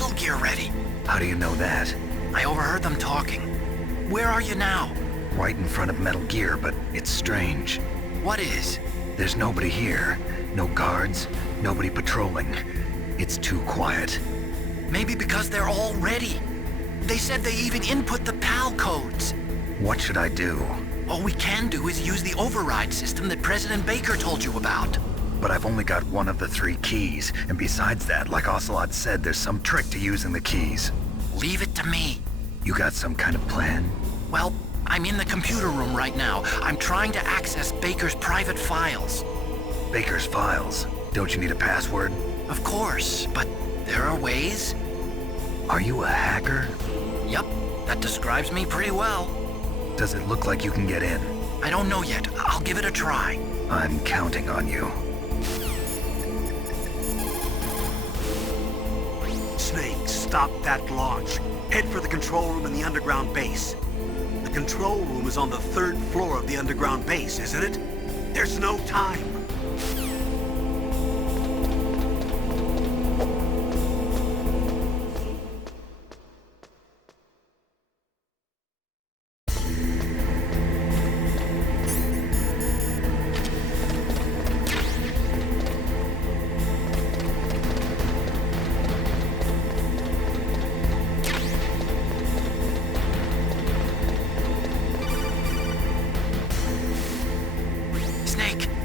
Metal Gear ready. How do you know that? I overheard them talking. Where are you now? Right in front of Metal Gear, but it's strange. What is? There's nobody here. No guards, nobody patrolling. It's too quiet. Maybe because they're all ready. They said they even input the PAL codes. What should I do? All we can do is use the override system that President Baker told you about. But I've only got one of the 3 keys, and besides that, like Ocelot said, there's some trick to using the keys. Leave it to me. You got some kind of plan? Well, I'm in the computer room right now. I'm trying to access Baker's private files. Baker's files? Don't you need a password? Of course, but there are ways. Are you a hacker? Yep, that describes me pretty well. Does it look like you can get in? I don't know yet. I'll give it a try. I'm counting on you. Snake, stop that launch. Head for the control room in the underground base. The control room is on the 3rd floor of the underground base, isn't it? There's no time.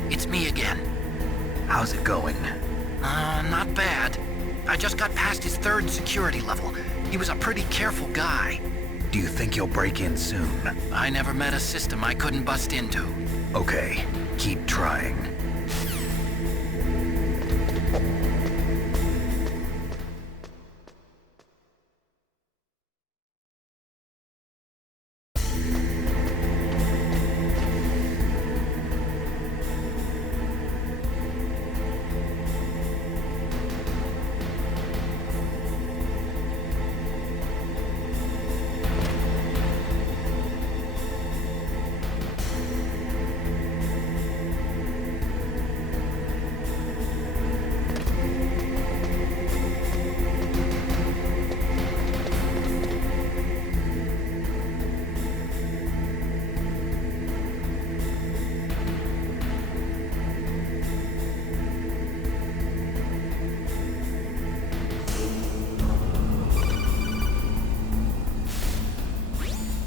It's me again. How's it going? Not bad. I just got past his 3rd security level. He was a pretty careful guy. Do you think you'll break in soon? I never met a system I couldn't bust into. Okay, keep trying.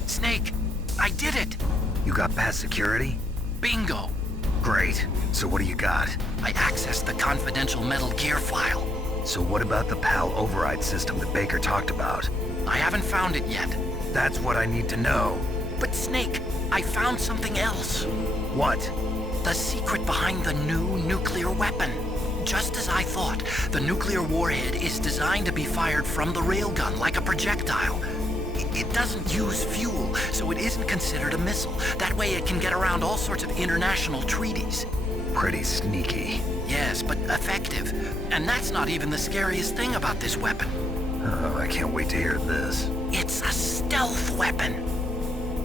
Snake, I did it! You got past security? Bingo! Great. So what do you got? I accessed the confidential Metal Gear file. So what about the PAL override system that Baker talked about? I haven't found it yet. That's what I need to know. But Snake, I found something else. What? The secret behind the new nuclear weapon. Just as I thought, the nuclear warhead is designed to be fired from the railgun like a projectile. It doesn't use fuel, so it isn't considered a missile. That way it can get around all sorts of international treaties. Pretty sneaky. Yes, but effective. And that's not even the scariest thing about this weapon. Oh, I can't wait to hear this. It's a stealth weapon.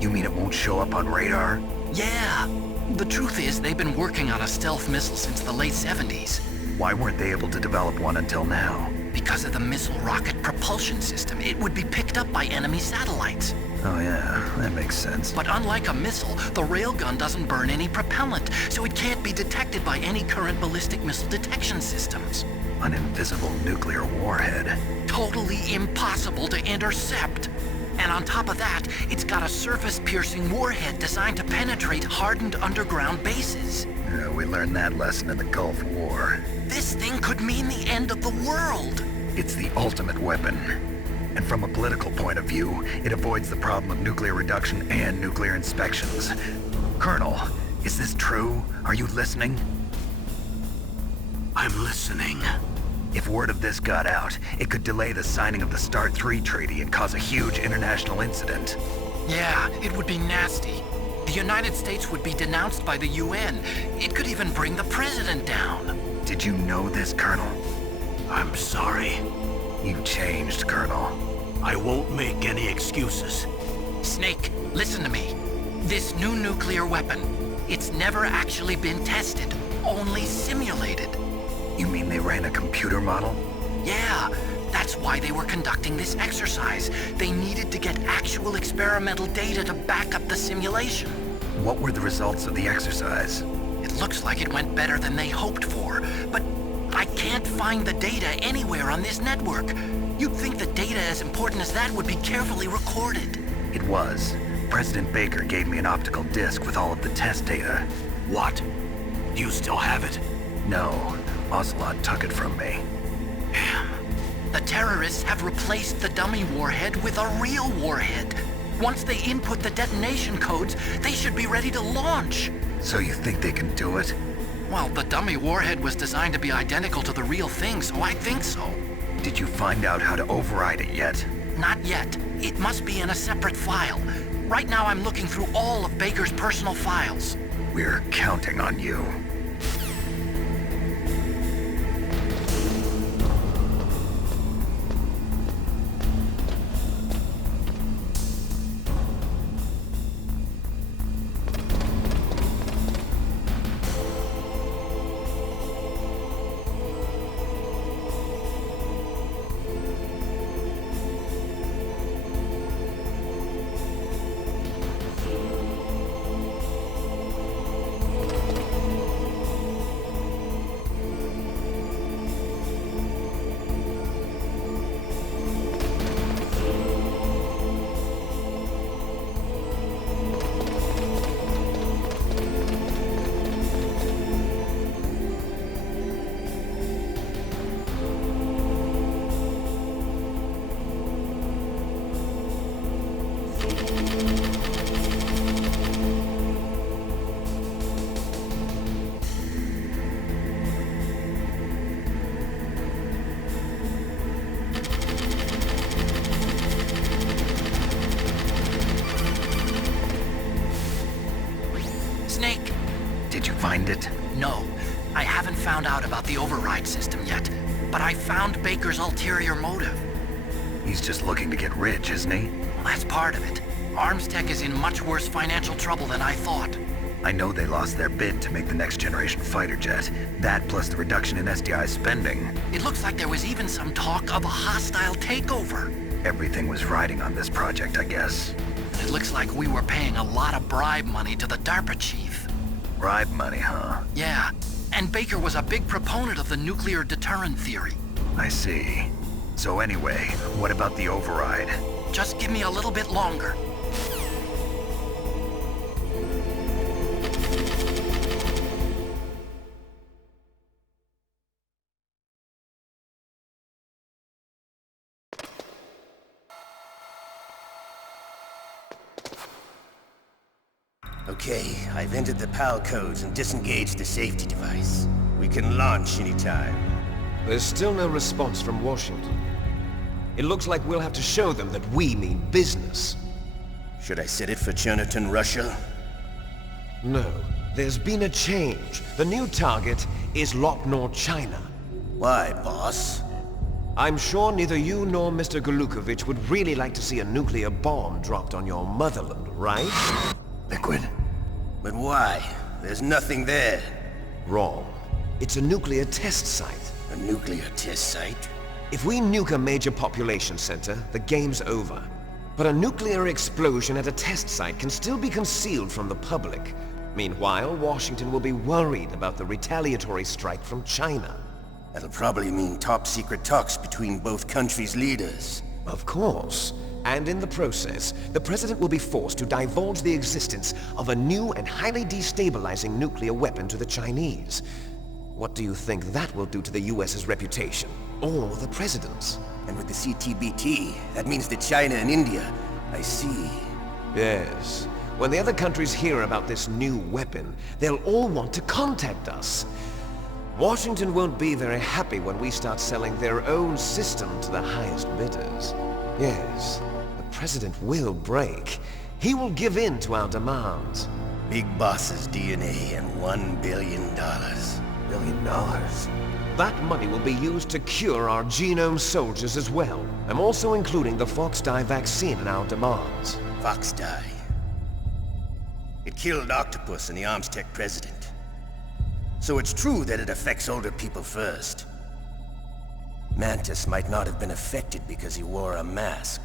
You mean it won't show up on radar? Yeah. The truth is, they've been working on a stealth missile since the late 70s. Why weren't they able to develop one until now? Because of the missile rocket propulsion system, it would be picked up by enemy satellites. Oh yeah, that makes sense. But unlike a missile, the railgun doesn't burn any propellant, so it can't be detected by any current ballistic missile detection systems. An invisible nuclear warhead. Totally impossible to intercept. And on top of that, it's got a surface-piercing warhead designed to penetrate hardened underground bases. Yeah, we learned that lesson in the Gulf War. This thing could mean the end of the world. It's the ultimate weapon. And from a political point of view, it avoids the problem of nuclear reduction and nuclear inspections. Colonel, is this true? Are you listening? I'm listening. If word of this got out, it could delay the signing of the START 3 treaty and cause a huge international incident. Yeah, it would be nasty. The United States would be denounced by the UN. It could even bring the president down. Did you know this, Colonel? I'm sorry. You've changed, Colonel. I won't make any excuses. Snake, listen to me. This new nuclear weapon, it's never actually been tested, only simulated. You mean they ran a computer model? Yeah, That's why they were conducting this exercise. They needed to get actual experimental data to back up the simulation. What were the results of the exercise? It looks like it went better than they hoped for, but I can't find the data anywhere on this network. You'd think the data as important as that would be carefully recorded. It was. President Baker gave me an optical disc with all of the test data. What? Do you still have it? No, Ocelot took it from me. Damn. The terrorists have replaced the dummy warhead with a real warhead. Once they input the detonation codes, they should be ready to launch. So you think they can do it? Well, the dummy warhead was designed to be identical to the real thing, so I think so. Did you find out how to override it yet? Not yet. It must be in a separate file. Right now I'm looking through all of Baker's personal files. We're counting on you. Snake? Did you find it? No. I haven't found out about the override system yet, but I found Baker's ulterior motive. He's just looking to get rich, isn't he? Well, that's part of it. Arms Tech is in much worse financial trouble than I thought. I know they lost their bid to make the next generation fighter jet. That plus the reduction in SDI spending. It looks like there was even some talk of a hostile takeover. Everything was riding on this project, I guess. It looks like we were paying a lot of bribe money to the DARPA chief. Bribe money, huh? Yeah, and Baker was a big proponent of the nuclear deterrent theory. I see. So anyway, what about the override? Just give me a little bit longer. Okay, I've entered the PAL codes and disengaged the safety device. We can launch anytime. There's still no response from Washington. It looks like we'll have to show them that we mean business. Should I set it for Cherniton, Russia? No, there's been a change. The new target is Lopnor, China. Why, boss? I'm sure neither you nor Mr. Golukovich would really like to see a nuclear bomb dropped on your motherland, right? Liquid. But why? There's nothing there. Wrong. It's a nuclear test site. A nuclear test site? If we nuke a major population center, the game's over. But a nuclear explosion at a test site can still be concealed from the public. Meanwhile, Washington will be worried about the retaliatory strike from China. That'll probably mean top-secret talks between both countries' leaders. Of course. And in the process, the President will be forced to divulge the existence of a new and highly destabilizing nuclear weapon to the Chinese. What do you think that will do to the US's reputation? Or the President's? And with the CTBT, that means that China and India... I see. Yes. When the other countries hear about this new weapon, they'll all want to contact us. Washington won't be very happy when we start selling their own system to the highest bidders. Yes, the President will break. He will give in to our demands. Big Boss's DNA and $1 billion. $1 billion? That money will be used to cure our genome soldiers as well. I'm also including the Fox-Die vaccine in our demands. Fox-Die. It killed Octopus and the Arms Tech president. So it's true that it affects older people first. Mantis might not have been affected because he wore a mask.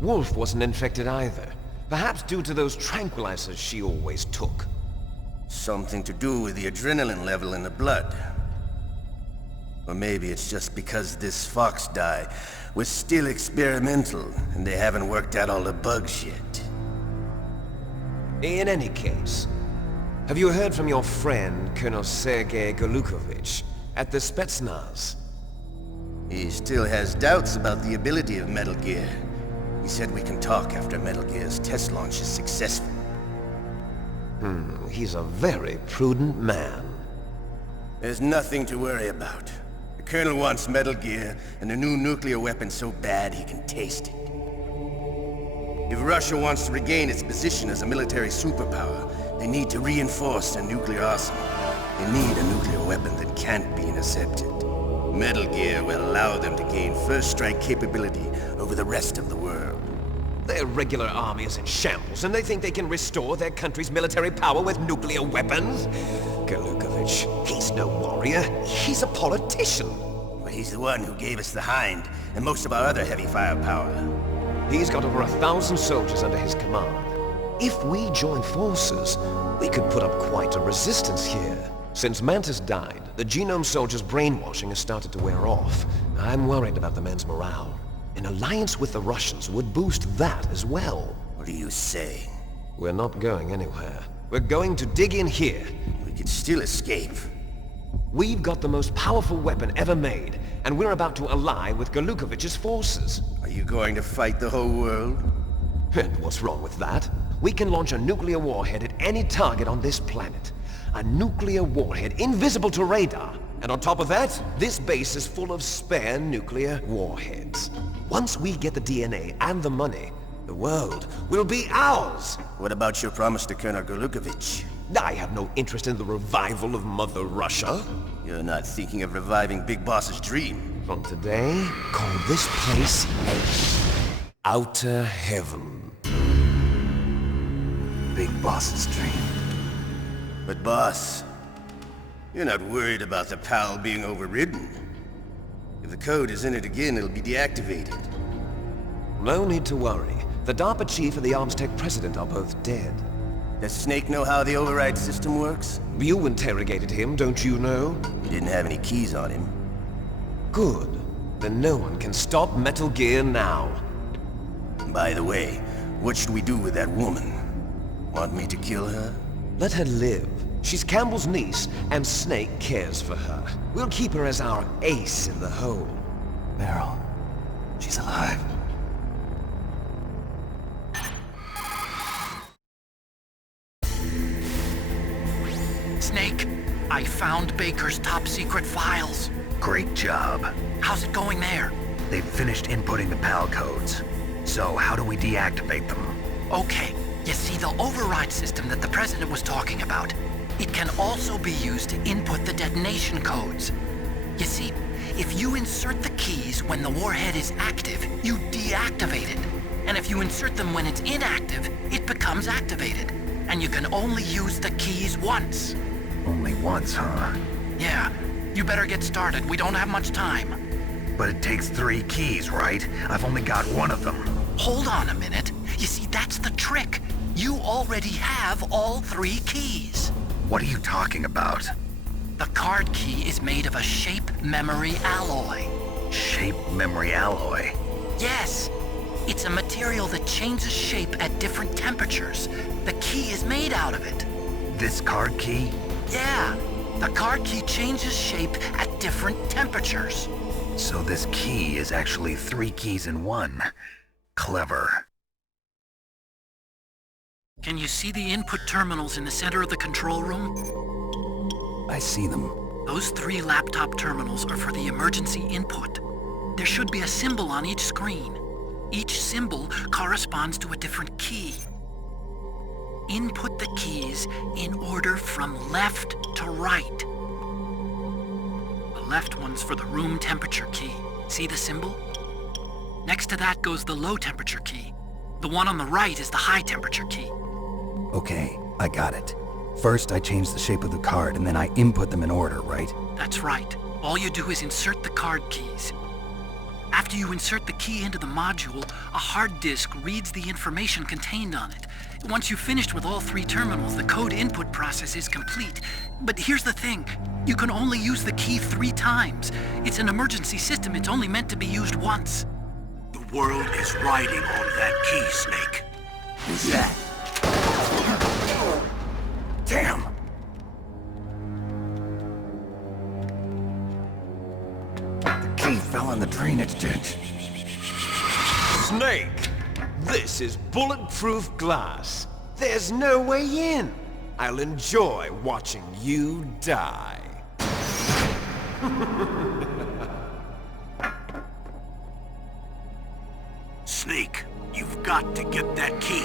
Wolf wasn't infected either. Perhaps due to those tranquilizers she always took. Something to do with the adrenaline level in the blood. Or maybe it's just because this fox dye was still experimental and they haven't worked out all the bugs yet. In any case, have you heard from your friend, Colonel Sergei Golukovich, at the Spetsnaz? He still has doubts about the ability of Metal Gear. He said we can talk after Metal Gear's test launch is successful. He's a very prudent man. There's nothing to worry about. The Colonel wants Metal Gear and the new nuclear weapon so bad he can taste it. If Russia wants to regain its position as a military superpower, they need to reinforce their nuclear arsenal. They need a nuclear weapon that can't be intercepted. Metal Gear will allow them to gain first strike capability over the rest of the world. Their regular army is in shambles, and they think they can restore their country's military power with nuclear weapons? Golukovich, he's no warrior. He's a politician. But he's the one who gave us the Hind and most of our other heavy firepower. He's got over 1,000 soldiers under his command. If we join forces, we could put up quite a resistance here. Since Mantis died, the Genome Soldier's brainwashing has started to wear off. I'm worried about the men's morale. An alliance with the Russians would boost that as well. What are you saying? We're not going anywhere. We're going to dig in here. We could still escape. We've got the most powerful weapon ever made, and we're about to ally with Golukovich's forces. Are you going to fight the whole world? And what's wrong with that? We can launch a nuclear warhead at any target on this planet. A nuclear warhead invisible to radar. And on top of that, this base is full of spare nuclear warheads. Once we get the DNA and the money, the world will be ours! What about your promise to Colonel Golukovich? I have no interest in the revival of Mother Russia. You're not thinking of reviving Big Boss's dream. From today, call this place Outer Heaven. Big Boss's dream. But boss, you're not worried about the PAL being overridden. If the code is in it again, it'll be deactivated. No need to worry. The DARPA chief and the Armstech president are both dead. Does Snake know how the override system works? You interrogated him, don't you know? He didn't have any keys on him. Good. Then no one can stop Metal Gear now. By the way, what should we do with that woman? Want me to kill her? Let her live. She's Campbell's niece, and Snake cares for her. We'll keep her as our ace in the hole. Meryl, she's alive. Snake, I found Baker's top-secret files. Great job. How's it going there? They've finished inputting the PAL codes. So how do we deactivate them? Okay, you see the override system that the President was talking about? It can also be used to input the detonation codes. You see, if you insert the keys when the warhead is active, you deactivate it. And if you insert them when it's inactive, it becomes activated. And you can only use the keys once. Only once, huh? Yeah, you better get started. We don't have much time. But it takes 3 keys, right? I've only got one of them. Hold on a minute. You see, that's the trick. You already have all 3 keys. What are you talking about? The card key is made of a shape memory alloy. Shape memory alloy? Yes. It's a material that changes shape at different temperatures. The key is made out of it. This card key? Yeah. The card key changes shape at different temperatures. So this key is actually 3 keys in one. Clever. Can you see the input terminals in the center of the control room? I see them. Those 3 laptop terminals are for the emergency input. There should be a symbol on each screen. Each symbol corresponds to a different key. Input the keys in order from left to right. The left one's for the room temperature key. See the symbol? Next to that goes the low temperature key. The one on the right is the high temperature key. Okay, I got it. First, I change the shape of the card, and then I input them in order, right? That's right. All you do is insert the card keys. After you insert the key into the module, a hard disk reads the information contained on it. Once you've finished with all 3 terminals, the code input process is complete. But here's the thing. You can only use the key 3 times. It's an emergency system. It's only meant to be used once. The world is riding on that key, Snake. Who's that? Damn! The key fell in the drainage ditch. Snake! This is bulletproof glass. There's no way in. I'll enjoy watching you die. Snake, you've got to get that key.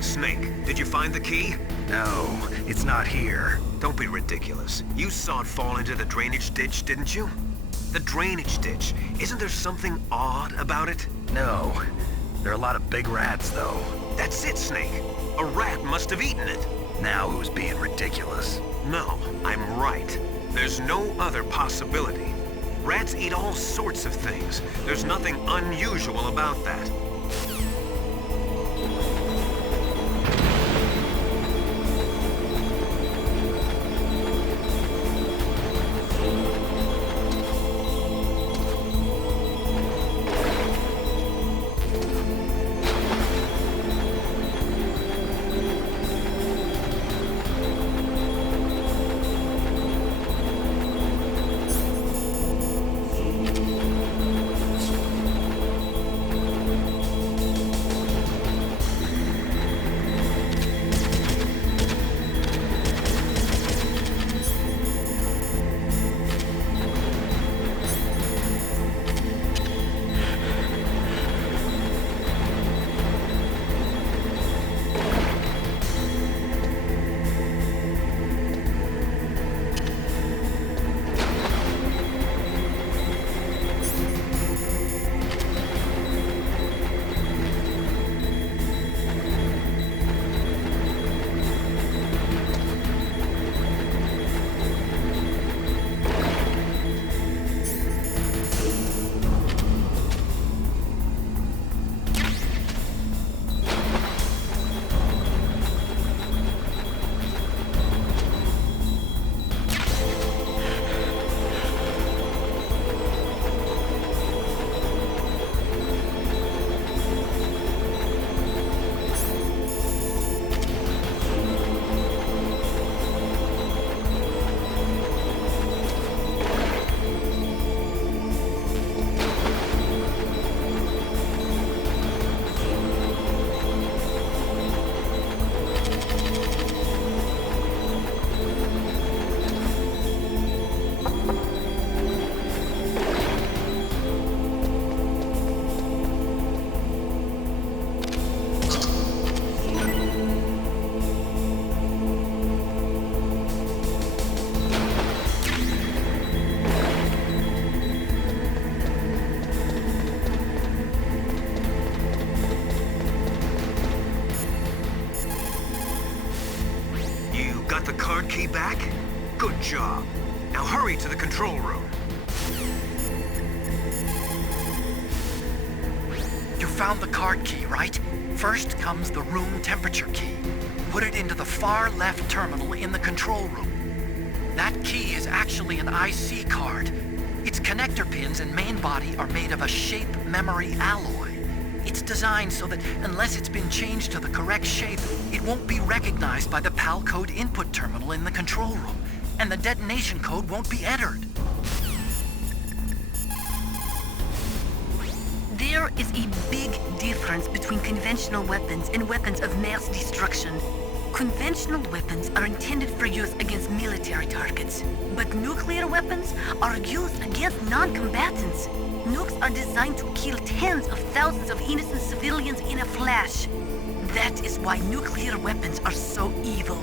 Snake, did you find the key? No, it's not here. Don't be ridiculous. You saw it fall into the drainage ditch, didn't you? The drainage ditch. Isn't there something odd about it? No. There are a lot of big rats, though. That's it, Snake. A rat must have eaten it. Now who's being ridiculous? No, I'm right. There's no other possibility. Rats eat all sorts of things. There's nothing unusual about that. card key back? Good job. Now hurry to the control room. You found the card key, right? First comes the room temperature key. Put it into the far left terminal in the control room. That key is actually an IC card. Its connector pins and main body are made of a shape memory alloy. It's designed so that unless it's been changed to the correct shape, it won't be recognized by the PAL code input terminal in the control room, and the detonation code won't be entered. There is a big difference between conventional weapons and weapons of mass destruction. Conventional weapons are intended for use against military targets, but nuclear weapons are used against non-combatants. Nukes are designed to kill tens of thousands of innocent civilians in a flash. That is why nuclear weapons are so evil.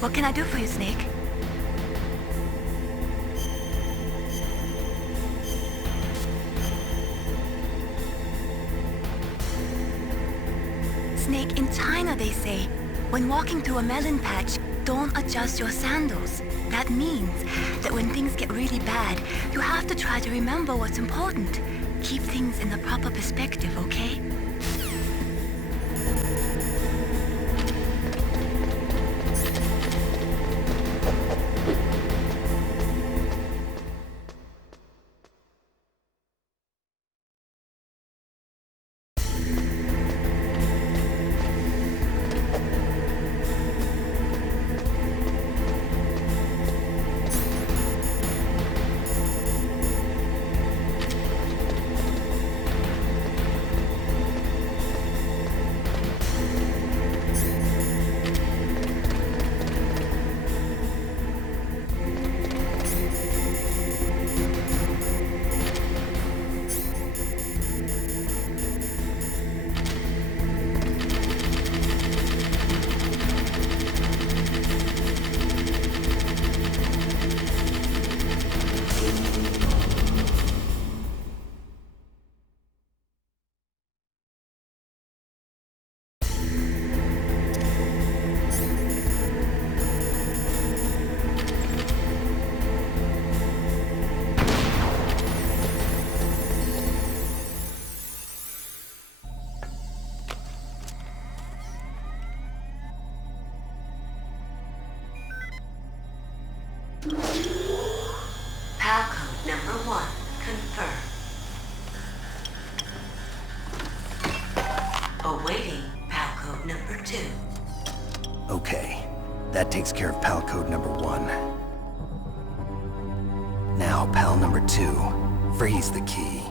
What can I do for you, Snake? Snake, in China they say, when walking through a melon patch, don't adjust your sandals. That means that when things get really bad, you have to try to remember what's important. Keep things in the proper perspective, okay? PAL code number 1, confirmed. Awaiting PAL code number 2. Okay, that takes care of PAL code number 1. Now, PAL number 2, freeze the key.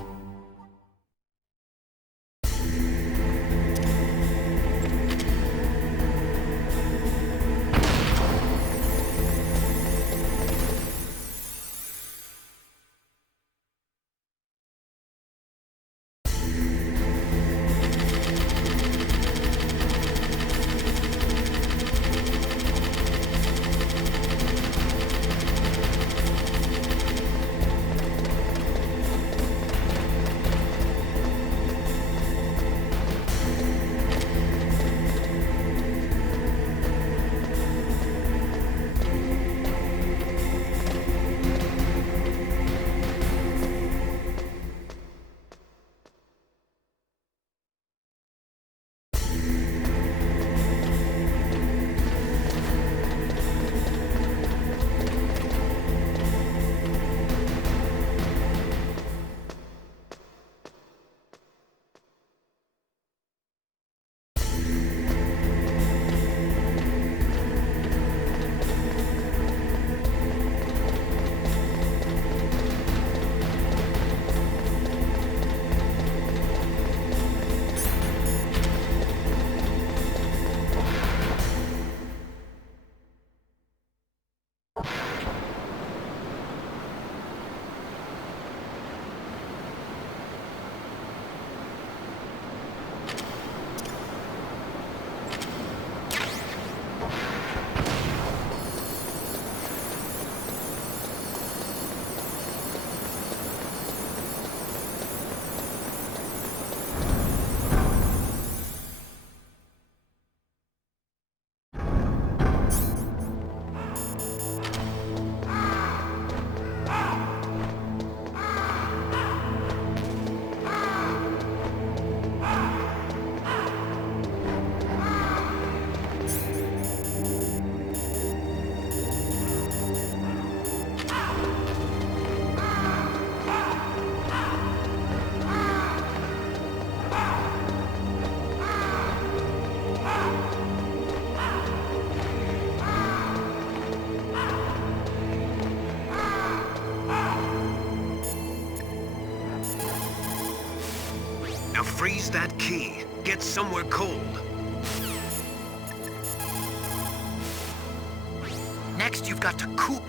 Seize that key. Get somewhere cold. Next, you've got to cool...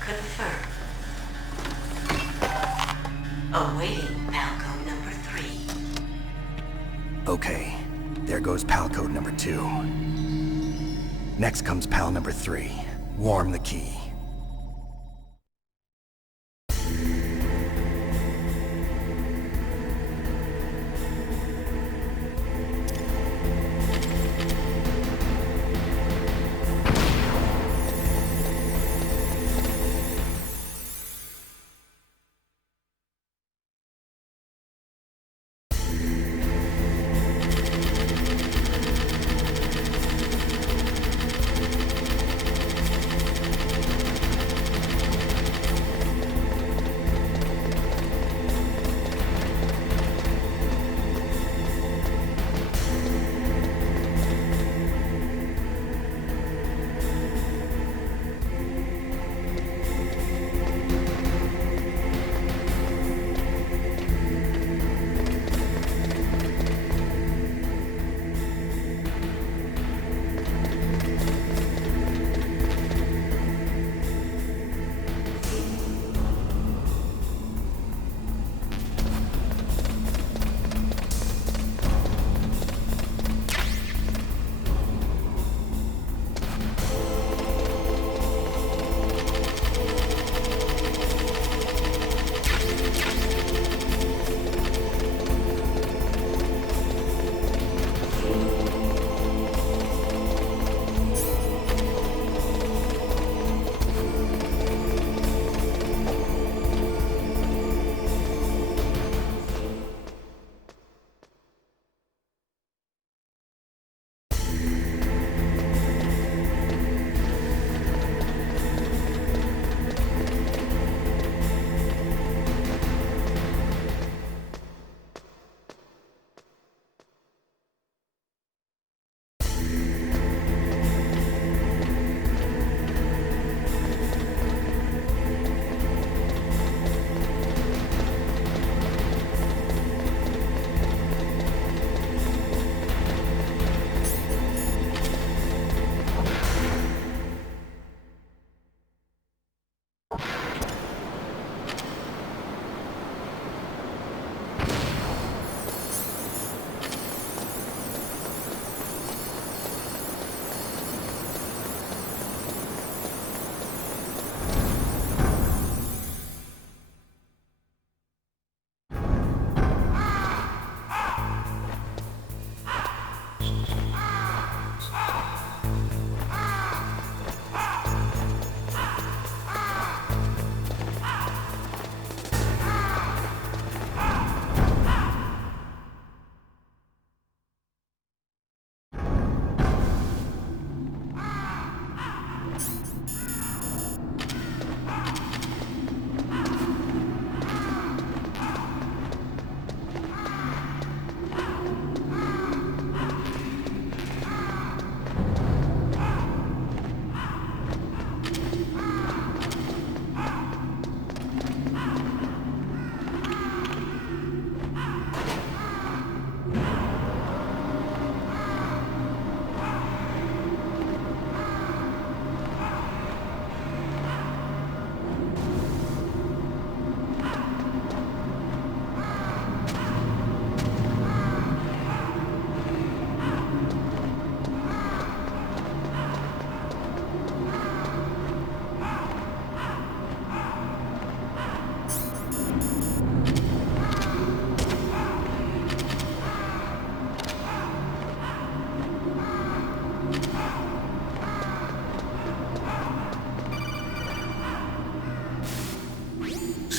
Confirmed. Awaiting PAL code number 3. Okay, there goes PAL code number 2. Next comes PAL number 3. Warm the key.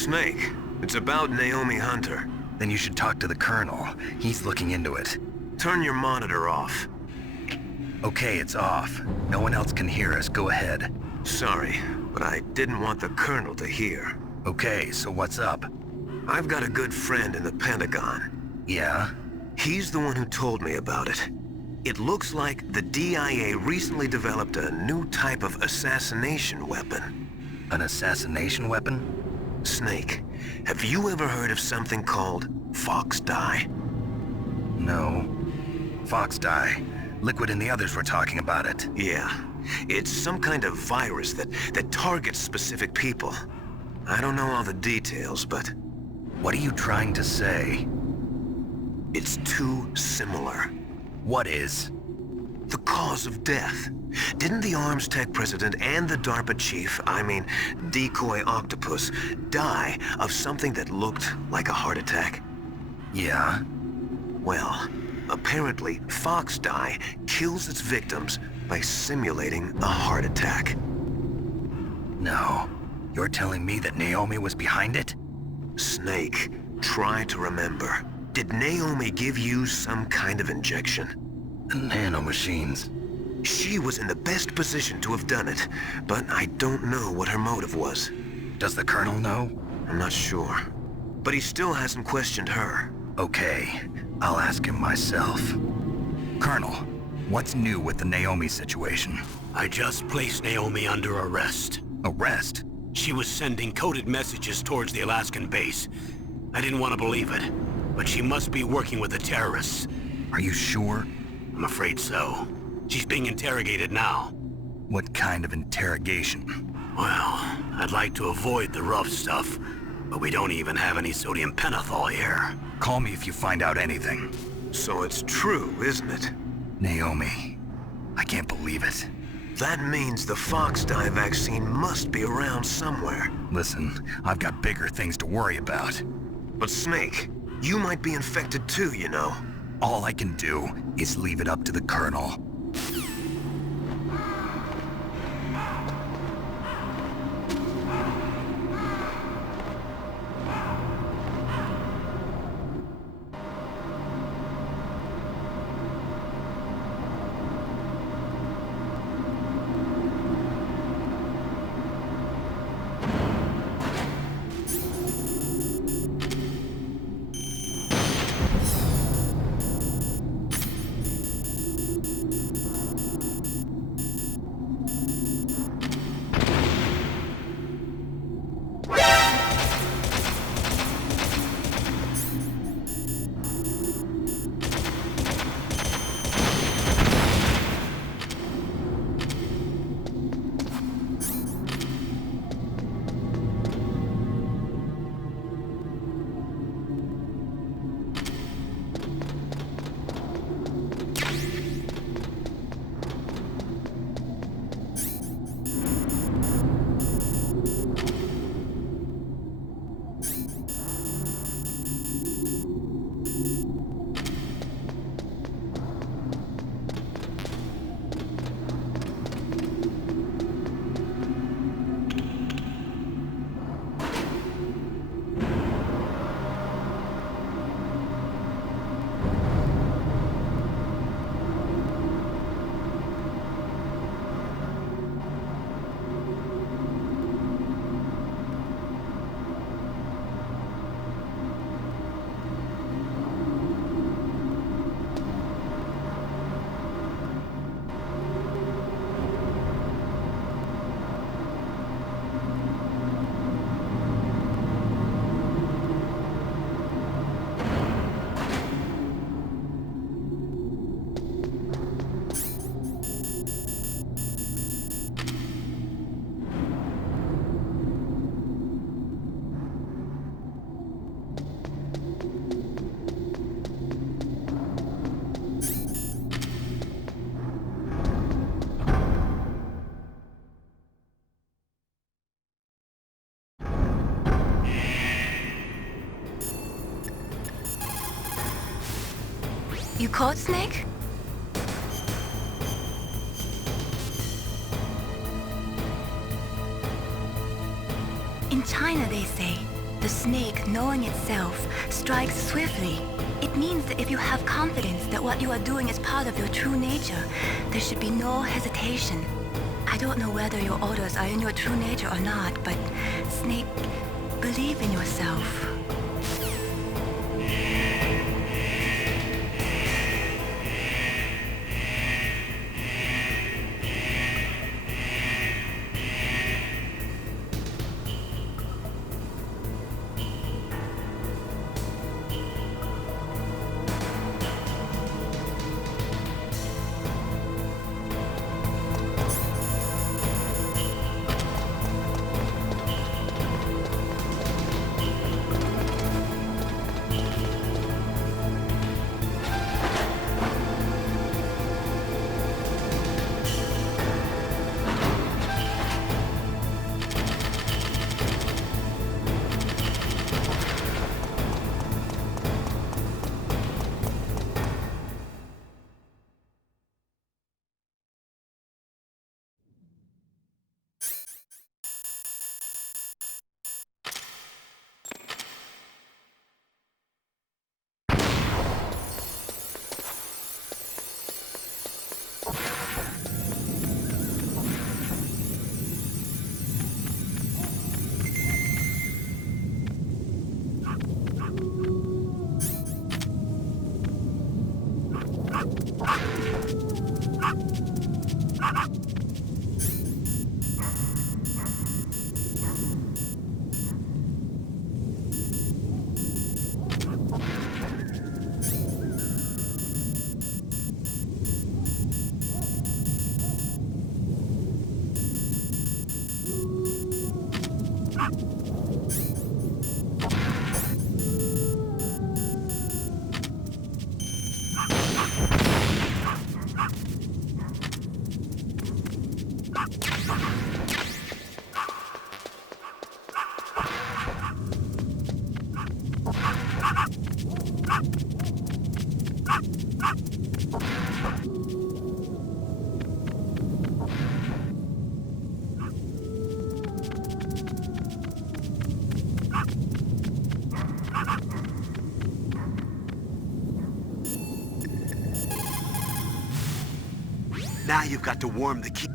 Snake, it's about Naomi Hunter. Then you should talk to the Colonel. He's looking into it. Turn your monitor off. Okay, it's off. No one else can hear us. Go ahead. Sorry, but I didn't want the Colonel to hear. Okay, so what's up? I've got a good friend in the Pentagon. Yeah? He's the one who told me about it. It looks like the DIA recently developed a new type of assassination weapon. An assassination weapon? Snake, have you ever heard of something called Fox Dye? No. Fox dye. Liquid and the others were talking about it. Yeah. It's some kind of virus that targets specific people. I don't know all the details, but... What are you trying to say? It's too similar. What is? The cause of death. Didn't the Arms Tech president and the DARPA chief, Decoy Octopus, die of something that looked like a heart attack? Yeah? Well, apparently Fox Dye kills its victims by simulating a heart attack. No. You're telling me that Naomi was behind it? Snake, try to remember. Did Naomi give you some kind of injection? Nanomachines. She was in the best position to have done it, but I don't know what her motive was. Does the Colonel know? I'm not sure. But he still hasn't questioned her. Okay, I'll ask him myself. Colonel, what's new with the Naomi situation? I just placed Naomi under arrest. Arrest? She was sending coded messages towards the Alaskan base. I didn't want to believe it, but she must be working with the terrorists. Are you sure? I'm afraid so. She's being interrogated now. What kind of interrogation? Well, I'd like to avoid the rough stuff, but we don't even have any sodium pentothal here. Call me if you find out anything. So it's true, isn't it? Naomi, I can't believe it. That means the Fox Dye vaccine must be around somewhere. Listen, I've got bigger things to worry about. But Snake, you might be infected too, you know. All I can do is leave it up to the Colonel. You caught Snake? In China, they say, The snake, knowing itself, strikes swiftly. It means that if you have confidence that what you are doing is part of your true nature, there should be no hesitation. I don't know whether your orders are in your true nature or not, but Snake, believe in yourself. Now you've got to warm the key.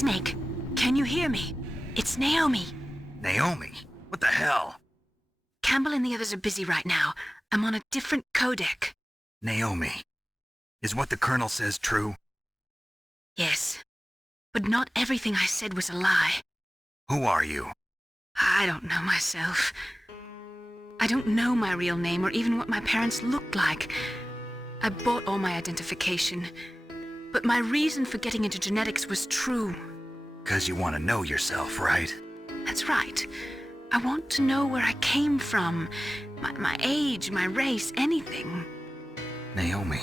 Snake, can you hear me? It's Naomi. Naomi? What the hell? Campbell and the others are busy right now. I'm on a different codec. Naomi, is what the Colonel says true? Yes, but not everything I said was a lie. Who are you? I don't know myself. I don't know my real name or even what my parents looked like. I bought all my identification, but my reason for getting into genetics was true. 'Cause you want to know yourself, right? That's right. I want to know where I came from. My age, my race, anything. Naomi.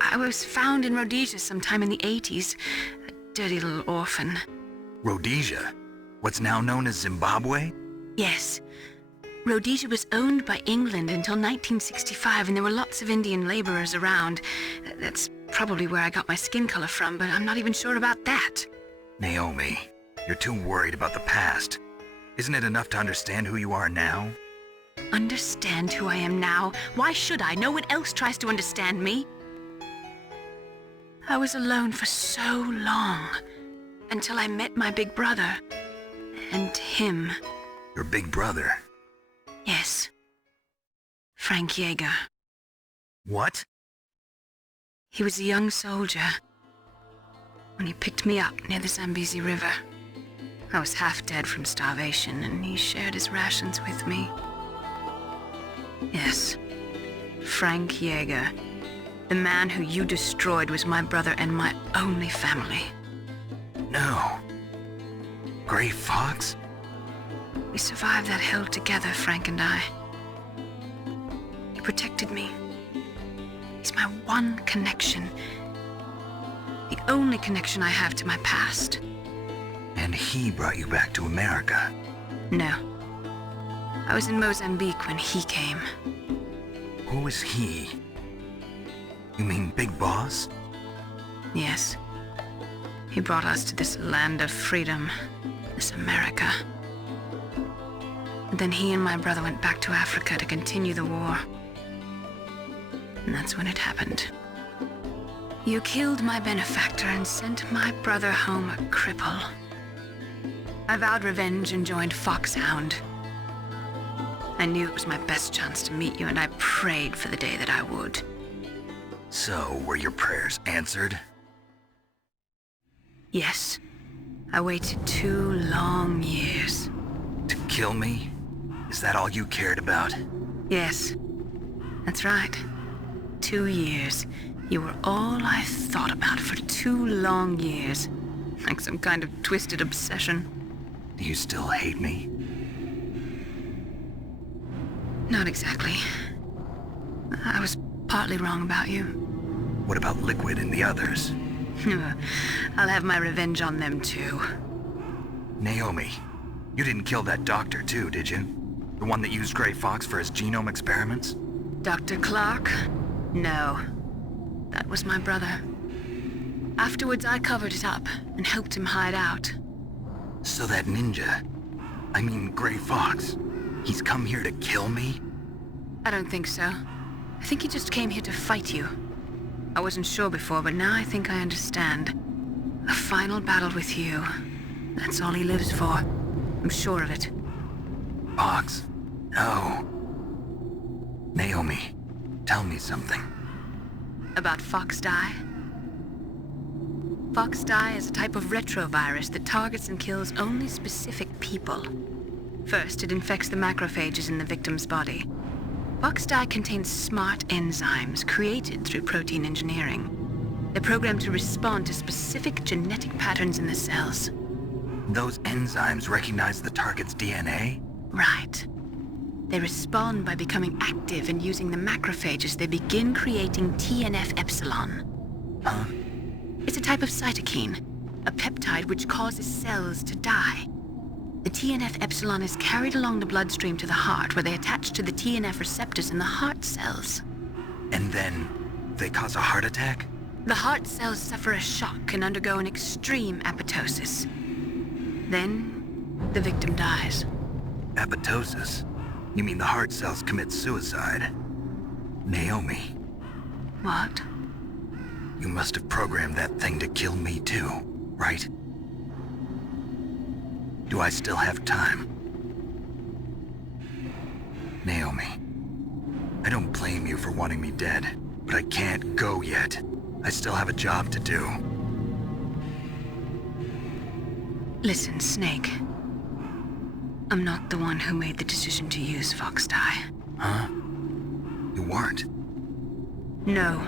I was found in Rhodesia sometime in the 80s. A dirty little orphan. Rhodesia? What's now known as Zimbabwe? Yes. Rhodesia was owned by England until 1965, and there were lots of Indian laborers around. That's probably where I got my skin color from, but I'm not even sure about that. Naomi, you're too worried about the past. Isn't it enough to understand who you are now? Understand who I am now? Why should I? No one else tries to understand me. I was alone for so long, until I met my big brother. And him. Your big brother? Yes. Frank Yeager. What? He was a young soldier when he picked me up near the Zambezi River. I was half dead from starvation, and he shared his rations with me. Yes, Frank Yeager. The man who you destroyed was my brother and my only family. No. Gray Fox? We survived that hell together, Frank and I. He protected me. He's my one connection. The only connection I have to my past. And he brought you back to America? No. I was in Mozambique when he came. Who is he? You mean Big Boss? Yes. He brought us to this land of freedom, this America. And then he and my brother went back to Africa to continue the war. And that's when it happened. You killed my benefactor and sent my brother home a cripple. I vowed revenge and joined Foxhound. I knew it was my best chance to meet you, and I prayed for the day that I would. So, were your prayers answered? Yes. I waited 2 long years. To kill me? Is that all you cared about? Yes. That's right. 2 years. You were all I thought about for 2 long years. Like some kind of twisted obsession. Do you still hate me? Not exactly. I was partly wrong about you. What about Liquid and the others? I'll have my revenge on them too. Naomi, you didn't kill that doctor too, did you? The one that used Gray Fox for his genome experiments? Dr. Clark? No. That was my brother. Afterwards, I covered it up and helped him hide out. So that ninja, I mean Gray Fox, he's come here to kill me? I don't think so. I think he just came here to fight you. I wasn't sure before, but now I think I understand. A final battle with you. That's all he lives for. I'm sure of it. Fox? No. Naomi, tell me something. About Fox Die? Fox Die is a type of retrovirus that targets and kills only specific people. First, it infects the macrophages in the victim's body. Fox Die contains smart enzymes created through protein engineering. They're programmed to respond to specific genetic patterns in the cells. Those enzymes recognize the target's DNA? Right. They respond by becoming active and using the macrophages. They begin creating TNF-epsilon. Huh? It's a type of cytokine, a peptide which causes cells to die. The TNF-epsilon is carried along the bloodstream to the heart, where they attach to the TNF receptors in the heart cells. And then they cause a heart attack? The heart cells suffer a shock and undergo an extreme apoptosis. Then, the victim dies. Apoptosis? You mean the heart cells commit suicide? Naomi. What? You must have programmed that thing to kill me too. right? Do I still have time? Naomi, I don't blame you for wanting me dead, but I can't go yet. I still have a job to do. Listen, Snake. I'm not the one who made the decision to use Fox Dye. Huh? You weren't? No.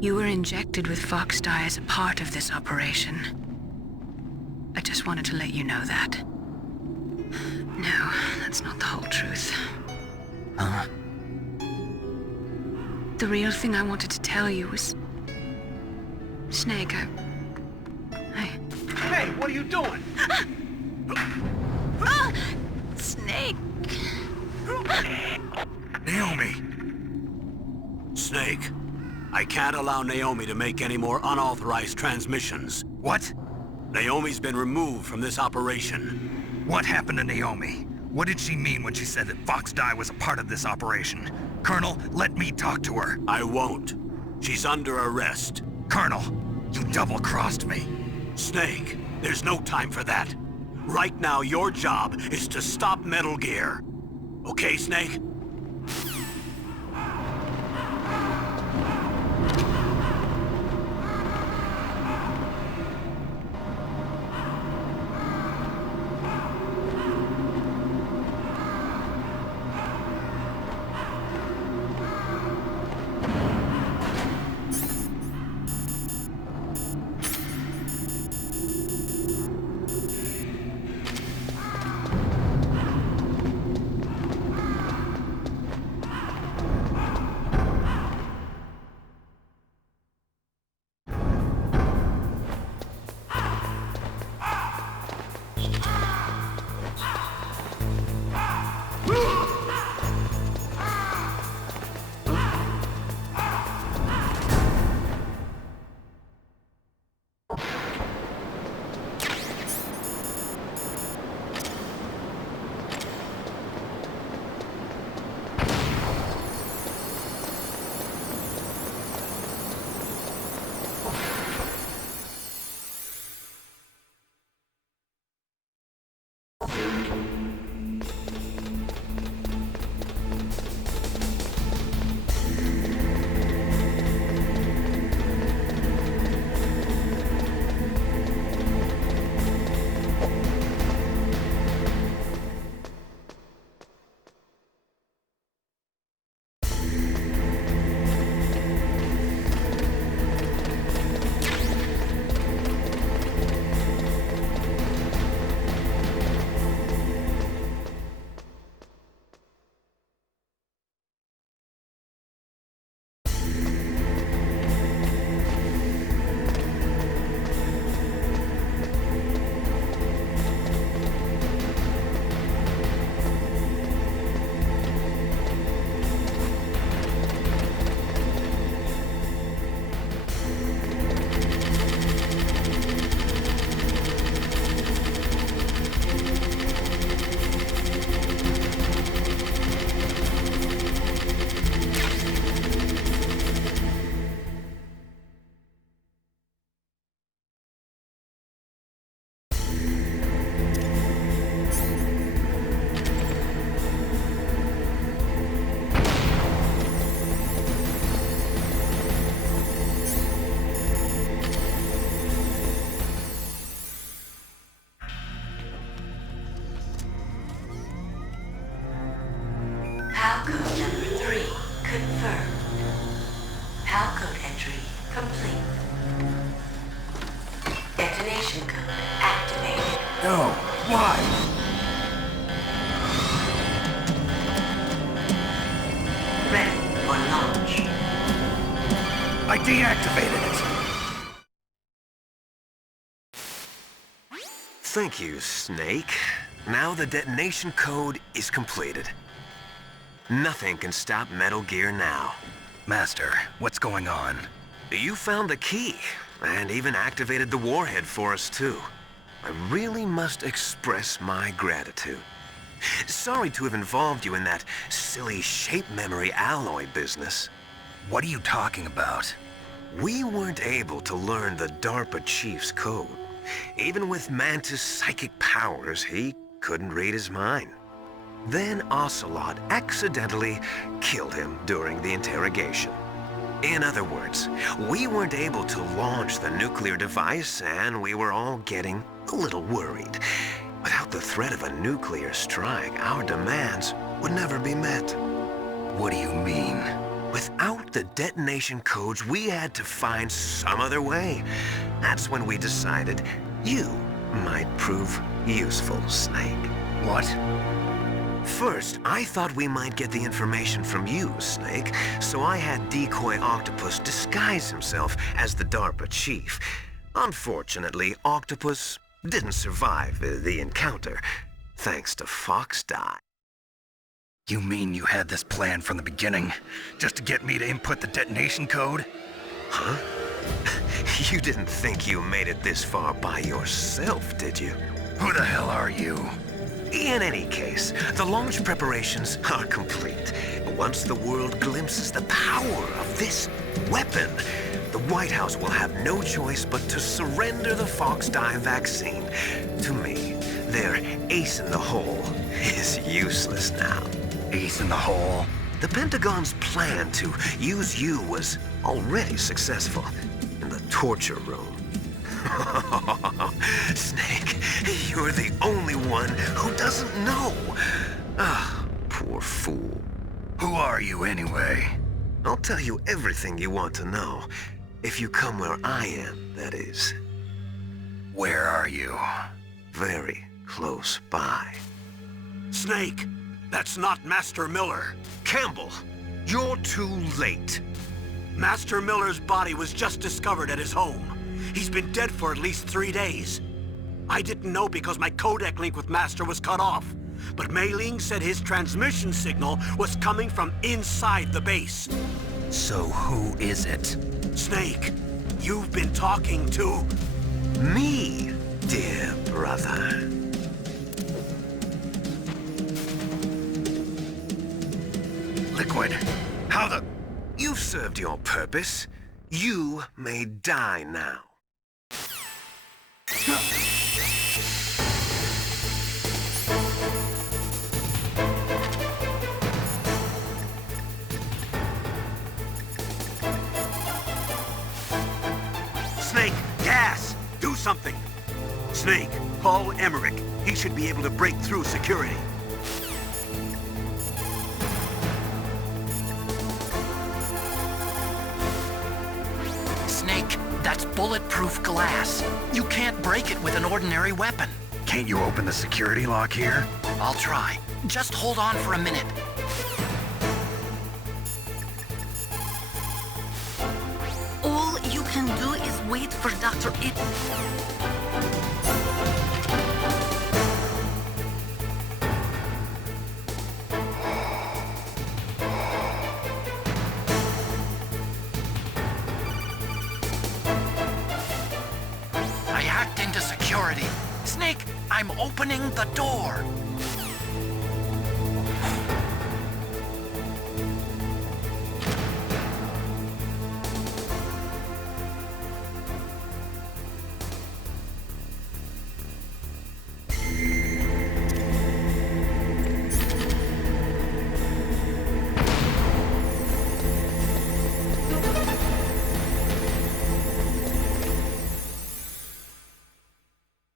You were injected with Fox Dye as a part of this operation. I just wanted to let you know that. No, that's not the whole truth. Huh? The real thing I wanted to tell you was... Snake, I... Hey, what are you doing? Snake! Naomi! Snake, I can't allow Naomi to make any more unauthorized transmissions. What? Naomi's been removed from this operation. What happened to Naomi? What did she mean when she said that Fox Dye was a part of this operation? Colonel, let me talk to her. I won't. She's under arrest. Colonel, you double-crossed me. Snake, there's no time for that. Right now, your job is to stop Metal Gear. Okay, Snake? Code number 3 confirmed. PAL code entry complete. Detonation code activated. No, why? Ready for launch. I deactivated it. Thank you, Snake. Now the detonation code is completed. Nothing can stop Metal Gear now. Master, what's going on? You found the key, and even activated the warhead for us, too. I really must express my gratitude. Sorry to have involved you in that silly shape memory alloy business. What are you talking about? We weren't able to learn the DARPA chief's code. Even with Mantis' psychic powers, he couldn't read his mind. Then Ocelot accidentally killed him during the interrogation. In other words, we weren't able to launch the nuclear device, and we were all getting a little worried. Without the threat of a nuclear strike, our demands would never be met. What do you mean? Without the detonation codes, we had to find some other way. That's when we decided you might prove useful, Snake. What? First, I thought we might get the information from you, Snake, so I had Decoy Octopus disguise himself as the DARPA chief. Unfortunately, Octopus didn't survive the encounter, thanks to Fox Die. You mean you had this plan from the beginning, just to get me to input the detonation code? Huh? You didn't think you made it this far by yourself, did you? Who the hell are you? In any case, the launch preparations are complete. Once the world glimpses the power of this weapon, the White House will have no choice but to surrender the Fox Die vaccine to me. Their ace in the hole is useless now. Ace in the hole? The Pentagon's plan to use you was already successful in the torture room. Snake, you're the only one who doesn't know. Ah, poor fool. Who are you anyway? I'll tell you everything you want to know. If you come where I am, that is. Where are you? Very close by. Snake, that's not Master Miller. Campbell, you're too late. Master Miller's body was just discovered at his home. He's been dead for at least 3 days. I didn't know because my codec link with Master was cut off. But Mei Ling said his transmission signal was coming from inside the base. So who is it? Snake, you've been talking to... Me, dear brother. Liquid, how the... You've served your purpose. You may die now. Snake, gas! Do something! Snake, call Emmerich. He should be able to break through security. Snake, that's bulletproof glass. You can't break it with an ordinary weapon. Can't you open the security lock here? I'll try. Just hold on for a minute. All you can do is wait for Dr. I hacked into security. Snake, I'm opening the door.